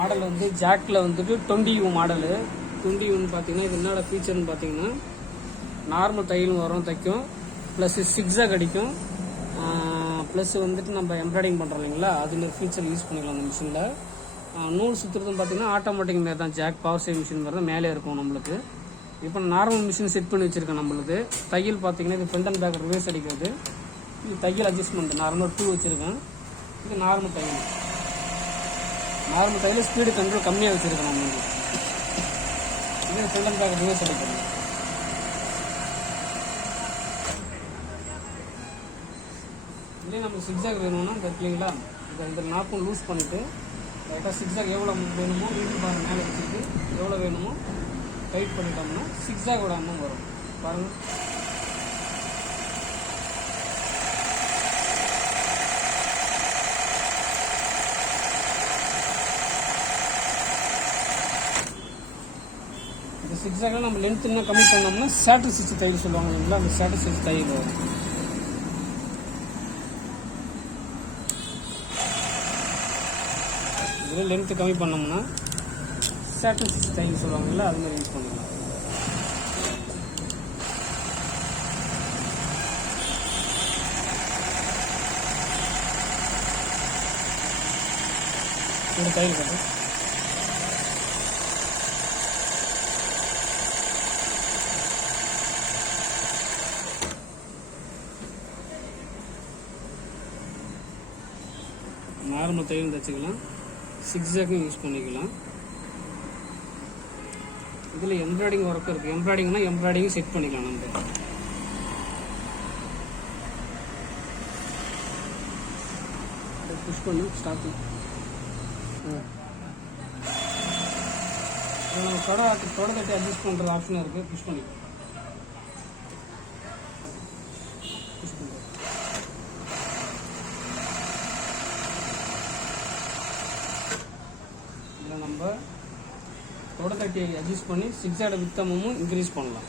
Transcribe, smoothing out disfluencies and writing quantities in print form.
Model வந்து ஜாக்கில் வந்துட்டு 20U model. 20Uன்னு பார்த்தீங்கன்னா இது என்னோட ஃபீச்சர்னு பார்த்தீங்கன்னா நார்மல் தையலும் வரும் தைக்கும், ப்ளஸ் சிக்ஸாக் அடிக்கும், ப்ளஸ் வந்துட்டு நம்ம எம்ப்ராய்டிங் பண்ணுறோம் இல்லைங்களா, அதுமாரி ஃபீச்சர் யூஸ் பண்ணிக்கலாம் அந்த மிஷினில். நூல் சுற்றுறதுன்னு பார்த்தீங்கன்னா ஆட்டோமேட்டிக் மாரி தான், ஜாக் பவர் சேவ் மிஷின் மாதிரி தான் மேலே இருக்கும் நம்மளுக்கு. இப்போ நார்மல் மிஷின் செட் பண்ணி வச்சுருக்கேன் நம்மளுக்கு. தையல் பார்த்தீங்கன்னா இது ஃப்ரண்ட் அண்ட் பேக் ரிவர்ஸ் அடிக்கிறது. இது தையல் அட்ஜஸ்ட்மெண்ட் நார்மல் 2 வச்சுருக்கேன். இது நார்மல் தையல். நார்மல் தையல் ஸ்பீடு கண்ட்ரோல் கம்மியாக வச்சுருக்கேன் நம்மளுக்கு. இது ஃப்ரண்ட் அண்ட் பேக் ரிவர்ஸ் அடிக்கிறது. இதே நம்ம சிக்ஸாக் வேணும்னா இந்த இல்லைங்களா, இந்த நாப்பும் லூஸ் பண்ணிவிட்டு கரெக்டாக சிக்ஸாக் எவ்வளோ வேணுமோ வீட்டு பாருங்கள் மேலே வச்சுட்டு எவ்வளோ வேணுமோ டைட் பண்ணிட்டோம்னா சிக்ஸாக் விடாமல் வரும் பாருங்கள். இந்த சிக்ஸாகில் நம்ம லென்த் இன்னும் கம்மி பண்ணோம்னா சேட்டர் ஸ்டிச் தையல் சொல்லுவாங்க இல்லைங்களா, அந்த சேட்டர் ஸ்டிச் தையல் வரும். இதில் லென்த்து கம்மி பண்ணோம்னா சேட்டர் ஸ்டிச் தையல் சொல்லுவாங்கல்ல, அது மாதிரி யூஸ் பண்ணலாம். இந்த தையல் கட்டு நார்மல் தையல் தைச்சிக்கலாம், சிக்ஸாக்கும் யூஸ் பண்ணிக்கலாம். இதில் எம்ப்ராய்டிங் ஒர்க் இருக்குது. எம்ப்ராய்டிங்னா எம்ப்ராய்டிங் செட் பண்ணிக்கலாம். நம்ம புஷ் பண்ணி ஸ்டார்டிங் நம்ம தொடை தட்டி அட்ஜஸ்ட் பண்ணுறது ஆப்ஷனாக இருக்குது. புஷ் பண்ணிக்கலாம். புஷ் பண்ணுறது இதில் நம்ம தொடை தட்டி அட்ஜஸ்ட் பண்ணி சிக்ஸாட வித்தமும் இன்க்ரீஸ் பண்ணலாம்.